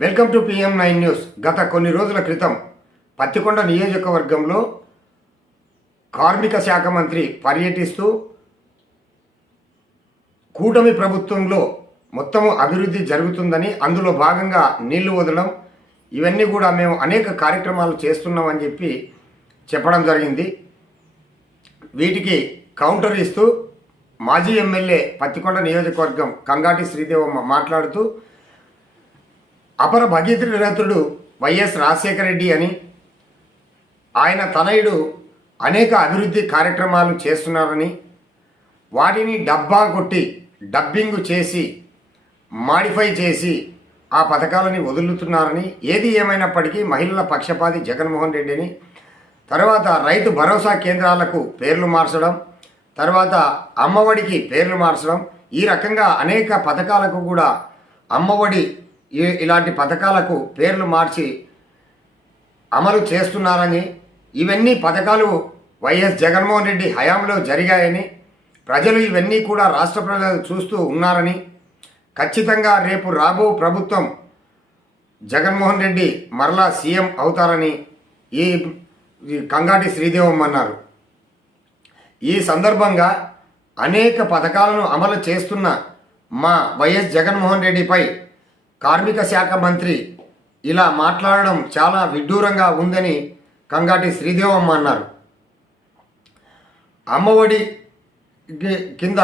Welcome to PM nine news. గత కొన్ని రోజుల క్రితం పత్తికొండ నియోజకవర్గంలో కార్మిక శాఖ మంత్రి పర్యటిస్తూ కూటమి ప్రభుత్వంలో మొత్తము అభివృద్ధి జరుగుతుందని అందులో భాగంగా నీళ్ళు వదలడం ఇవన్నీ కూడా మేము అనేక కార్యక్రమాలు చేస్తున్నామని చెప్పి చెప్పడం జరిగింది. వీటికి కౌంటర్ ఇస్తూ మాజీ ఎమ్మెల్యే పత్తికొండ నియోజకవర్గం కంగాటి శ్రీదేవమ్మ మాట్లాడుతూ అపర భగీరథుడు వైఎస్ రాజశేఖర రెడ్డి అని ఆయన తనయుడు అనేక అభివృద్ధి కార్యక్రమాలు చేస్తున్నారని వాటిని డబ్బా కొట్టి డబ్బింగ్ చేసి మాడిఫై చేసి ఆ పథకాలని వదులుతున్నారని ఏది ఏమైనప్పటికీ మహిళల పక్షపాతి జగన్మోహన్ రెడ్డిని తర్వాత రైతు భరోసా కేంద్రాలకు పేర్లు మార్చడం తర్వాత అమ్మఒడికి పేర్లు మార్చడం ఈ రకంగా అనేక పథకాలకు కూడా అమ్మఒడి ఇలాంటి పథకాలకు పేర్లు మార్చి అమలు చేస్తున్నారని ఇవన్నీ పథకాలు వైఎస్ జగన్మోహన్ రెడ్డి హయాంలో జరిగాయని ప్రజలు ఇవన్నీ కూడా రాష్ట్ర ప్రజలు చూస్తూ ఉన్నారని ఖచ్చితంగా రేపు రాబో ప్రభుత్వం జగన్మోహన్ రెడ్డి మరలా సీఎం అవుతారని ఈ కంగాటి శ్రీదేవం అన్నారు. ఈ సందర్భంగా అనేక పథకాలను అమలు చేస్తున్న మా వైఎస్ జగన్మోహన్ రెడ్డిపై కార్మిక శాఖ మంత్రి ఇలా మాట్లాడడం చాలా విడ్డూరంగా ఉందని కంగాటి శ్రీదేవమ్మ అన్నారు. అమ్మఒడి కింద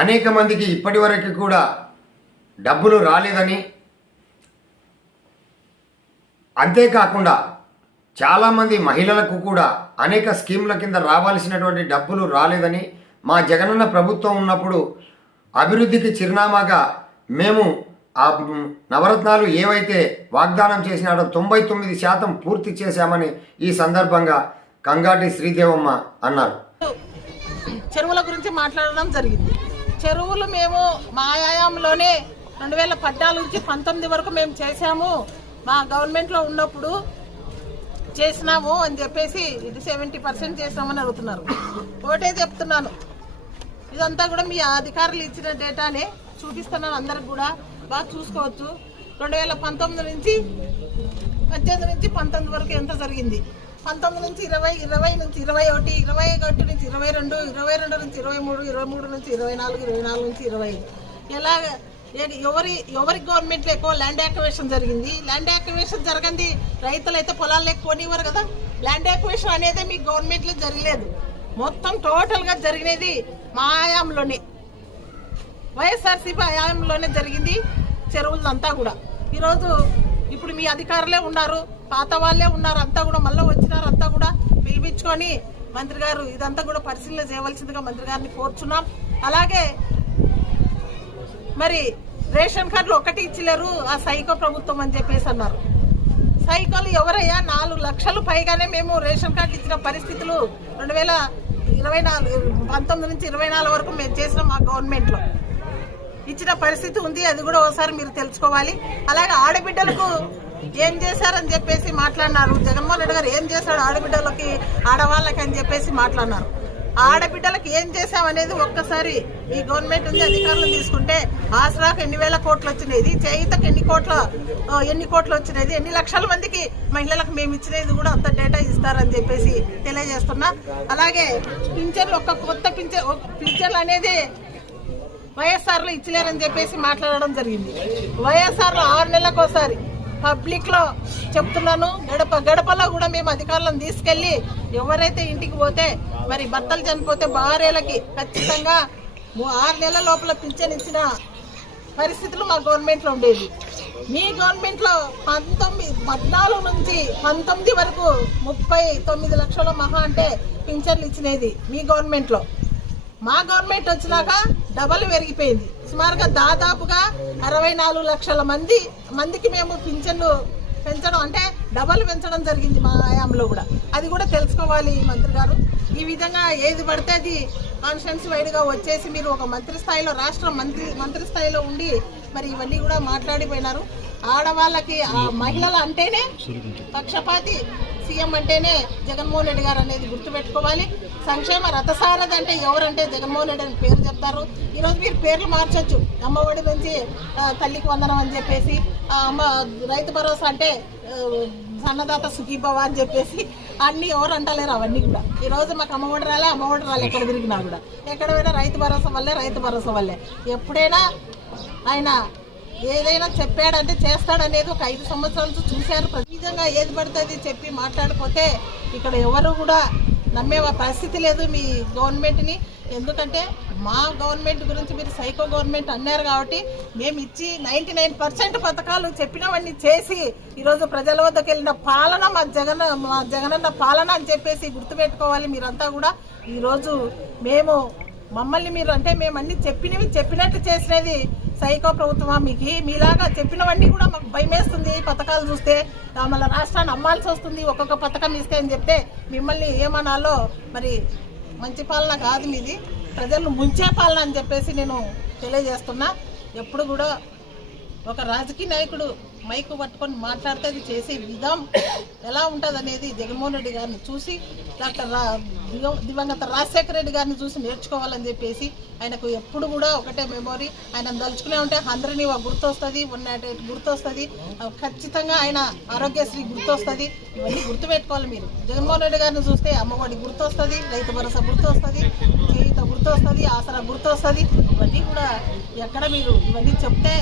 అనేక మందికి ఇప్పటివరకు కూడా డబ్బులు రాలేదని అంతేకాకుండా చాలామంది మహిళలకు కూడా అనేక స్కీముల కింద రావాల్సినటువంటి డబ్బులు రాలేదని మా జగనన్న ప్రభుత్వం ఉన్నప్పుడు అభివృద్ధికి చిరునామాగా మేము ఆ నవరత్నాలు ఏవైతే వాగ్దానం చేసినాడో తొంభై తొమ్మిది శాతం పూర్తి చేశామని ఈ సందర్భంగా కంగాటి శ్రీదేవమ్మ అన్నారు. చెరువుల గురించి మాట్లాడడం జరిగింది. చెరువులు మేము మా ఆయామంలోనే రెండు వేల పద్నాలుగు నుంచి పంతొమ్మిది వరకు మేము చేశాము. మా గవర్నమెంట్లో ఉన్నప్పుడు చేసినాము అని చెప్పేసి ఇది సెవెంటీ పర్సెంట్ చేసినామని అడుగుతున్నారు. ఒకటే చెప్తున్నాను. ఇదంతా కూడా మీ అధికారులు ఇచ్చిన డేటానే చూపిస్తున్నాను అందరికి కూడా. బాగా చూసుకోవచ్చు. రెండు వేల పంతొమ్మిది నుంచి పద్దెనిమిది నుంచి పంతొమ్మిది వరకు ఎంత జరిగింది? పంతొమ్మిది నుంచి ఇరవై ఇరవై నుంచి ఇరవై ఒకటి ఇరవై ఒకటి నుంచి ఇరవై రెండు ఇరవై రెండు నుంచి ఇరవై మూడు ఇరవై మూడు నుంచి ఇరవై నాలుగు ఇరవై నాలుగు నుంచి ఇరవై ఐదు. ఎలాగ ఎవరి ఎవరి గవర్నమెంట్లో ఎక్కువ ల్యాండ్ యాక్టివేషన్ జరిగింది? ల్యాండ్ యాక్టివేషన్ జరగంది రైతులు అయితే పొలాలు కొనివ్వరు కదా? ల్యాండ్ యాక్టివేషన్ అనేది మీ గవర్నమెంట్లో జరగలేదు. మొత్తం టోటల్గా జరిగినది మా ఆయాంలోనే. వైఎస్ఆర్సీపీ ఆయాంలోనే జరిగింది. చెరువులంతా కూడా. ఈరోజు ఇప్పుడు మీ అధికారులే ఉన్నారు పాత వాళ్ళే ఉన్నారు అంతా కూడా మళ్ళీ వచ్చినారు అంతా కూడా పిలిపించుకొని మంత్రి గారు ఇదంతా కూడా పరిశీలన చేయవలసిందిగా మంత్రి గారిని కోరుచున్నాం. అలాగే మరి రేషన్ కార్డులు ఒకటి ఇచ్చలేరు ఆ సైకో ప్రభుత్వం అని చెప్పేసి అన్నారు. సైకోలు ఎవరయ్యా? నాలుగు లక్షలు పైగానే మేము రేషన్ కార్డు ఇచ్చిన పరిస్థితులు రెండు వేల ఇరవై నాలుగు పంతొమ్మిది నుంచి ఇరవై నాలుగు వరకు మేము చేసిన మా గవర్నమెంట్లో. ఇచ్చిన పరిస్థితి ఉంది అది కూడా ఒకసారి మీరు తెలుసుకోవాలి. అలాగే ఆడబిడ్డలకు ఏం చేశారని చెప్పేసి మాట్లాడినారు. జగన్మోహన్ రెడ్డి గారు ఏం చేశాడు ఆడబిడ్డలకి ఆడవాళ్ళకి అని చెప్పేసి మాట్లాడినారు. ఆడబిడ్డలకు ఏం చేశామనేది ఒక్కసారి ఈ గవర్నమెంట్ ఉంది అధికారులు తీసుకుంటే ఆసరాకు ఎన్ని వేల కోట్లు వచ్చినది చేయితకు ఎన్ని కోట్ల ఎన్ని కోట్లు వచ్చినది ఎన్ని లక్షల మందికి మహిళలకు మేము ఇచ్చినది కూడా అంత డేటా ఇస్తారని చెప్పేసి తెలియజేస్తున్నా. అలాగే పింఛన్లు ఒక కొత్త పింఛన్ పింఛన్లు అనేది వైఎస్ఆర్లో ఇచ్చలేరని చెప్పేసి మాట్లాడడం జరిగింది. వైఎస్ఆర్లో ఆరు నెలలకు ఒకసారి పబ్లిక్లో చెప్తున్నాను గడప గడపలో కూడా మేము అధికారులను తీసుకెళ్ళి ఎవరైతే ఇంటికి పోతే మరి భర్తలు చనిపోతే భార్యలకి ఖచ్చితంగా ఆరు నెలల లోపల పింఛన్ ఇచ్చిన పరిస్థితులు మా గవర్నమెంట్లో ఉండేది మీ గవర్నమెంట్లో పంతొమ్మిది పద్నాలుగు నుంచి పంతొమ్మిది వరకు ముప్పై తొమ్మిది లక్షల మహా అంటే పింఛన్లు ఇచ్చినది మీ గవర్నమెంట్లో. మా గవర్నమెంట్ వచ్చినాక డబల్ పెరిగిపోయింది. సుమారుగా దాదాపుగా అరవై నాలుగు లక్షల మంది మందికి మేము పింఛన్లు పెంచడం అంటే డబల్ పెంచడం జరిగింది మా ఆయాంలో కూడా. అది కూడా తెలుసుకోవాలి ఈ మంత్రి గారు. ఈ విధంగా ఏది పడితే అది కాన్స్టిట్యున్సీ వైడ్గా వచ్చేసి మీరు ఒక మంత్రి స్థాయిలో రాష్ట్ర మంత్రి మంత్రి స్థాయిలో ఉండి మరి ఇవన్నీ కూడా మాట్లాడిపోయినారు. ఆడవాళ్ళకి ఆ మహిళలు అంటేనే పక్షపాతి. సీఎం అంటేనే జగన్మోహన్ రెడ్డి గారు అనేది గుర్తుపెట్టుకోవాలి. సంక్షేమ రథసారథి అంటే ఎవరంటే జగన్మోహన్ రెడ్డి అని పేరు చెప్తారు. ఈరోజు మీరు పేర్లు మార్చొచ్చు. అమ్మఒడి నుంచి తల్లికి వందనం అని చెప్పేసి అమ్మ రైతు భరోసా అంటే సన్నదాత సుఖీభవ అని చెప్పేసి అన్ని ఎవరు అంటలేరు అవన్నీ కూడా. ఈ రోజు మాకు అమ్మఒడి రాలే అమ్మఒడి రాలే ఎక్కడ తిరిగినా కూడా. ఎక్కడ పోయినా రైతు భరోసా వల్లే రైతు భరోసా వల్లే. ఎప్పుడైనా ఆయన ఏదైనా చెప్పాడంటే చేస్తాడనేది ఒక ఐదు సంవత్సరాల నుంచి చూశారు. నిజంగా ఏది పడుతుంది చెప్పి మాట్లాడిపోతే ఇక్కడ ఎవరు కూడా నమ్మే పరిస్థితి లేదు మీ గవర్నమెంట్ని. ఎందుకంటే మా గవర్నమెంట్ గురించి మీరు సైకో గవర్నమెంట్ అన్నారు కాబట్టి మేము ఇచ్చి నైంటీ నైన్ పర్సెంట్ పథకాలు చెప్పినవన్నీ చేసి ఈరోజు ప్రజల వద్దకు వెళ్ళిన పాలన మా జగన్ మా జగనన్న పాలన అని చెప్పేసి గుర్తుపెట్టుకోవాలి మీరంతా కూడా. ఈరోజు మేము మమ్మల్ని మీరు అంటే మేము చెప్పినవి చెప్పినట్టు చేసినది సైకో ప్రభుత్వమా మీకు? మీలాగా చెప్పినవన్నీ కూడా మాకు భయమేస్తుంది పథకాలు చూస్తే. మన మళ్ళీ రాష్ట్రాన్ని అమ్మాల్సి వస్తుంది ఒక్కొక్క పథకం ఇస్తే అని చెప్తే మిమ్మల్ని ఏమనాలో మరి మంచి పాలన కాదు మీది. ప్రజలను ముంచే పాలన అని చెప్పేసి నేను తెలియజేస్తున్నా. ఎప్పుడు కూడా ఒక రాజకీయ నాయకుడు మైకు పట్టుకొని మాట్లాడితే అది చేసే విధం ఎలా ఉంటుంది అనేది జగన్మోహన్ రెడ్డి గారిని చూసి డాక్టర్ రా దివంగత రాజశేఖర రెడ్డి గారిని చూసి నేర్చుకోవాలని చెప్పేసి ఆయనకు ఎప్పుడు కూడా ఒకటే మెమొరీ. ఆయన దలుచుకునే ఉంటే అందరినీ గుర్తొస్తుంది ఉన్న గుర్తొస్తుంది. ఖచ్చితంగా ఆయన ఆరోగ్యశ్రీ గుర్తొస్తుంది. ఇవన్నీ గుర్తుపెట్టుకోవాలి మీరు. జగన్మోహన్ రెడ్డి గారిని చూస్తే అమ్మఒడి గుర్తొస్తుంది రైతు భరోసా గుర్తొస్తుంది చేయుత గుర్తొస్తుంది ఆసరా గుర్తొస్తుంది. ఇవన్నీ కూడా ఎక్కడ మీరు ఇవన్నీ చెప్తే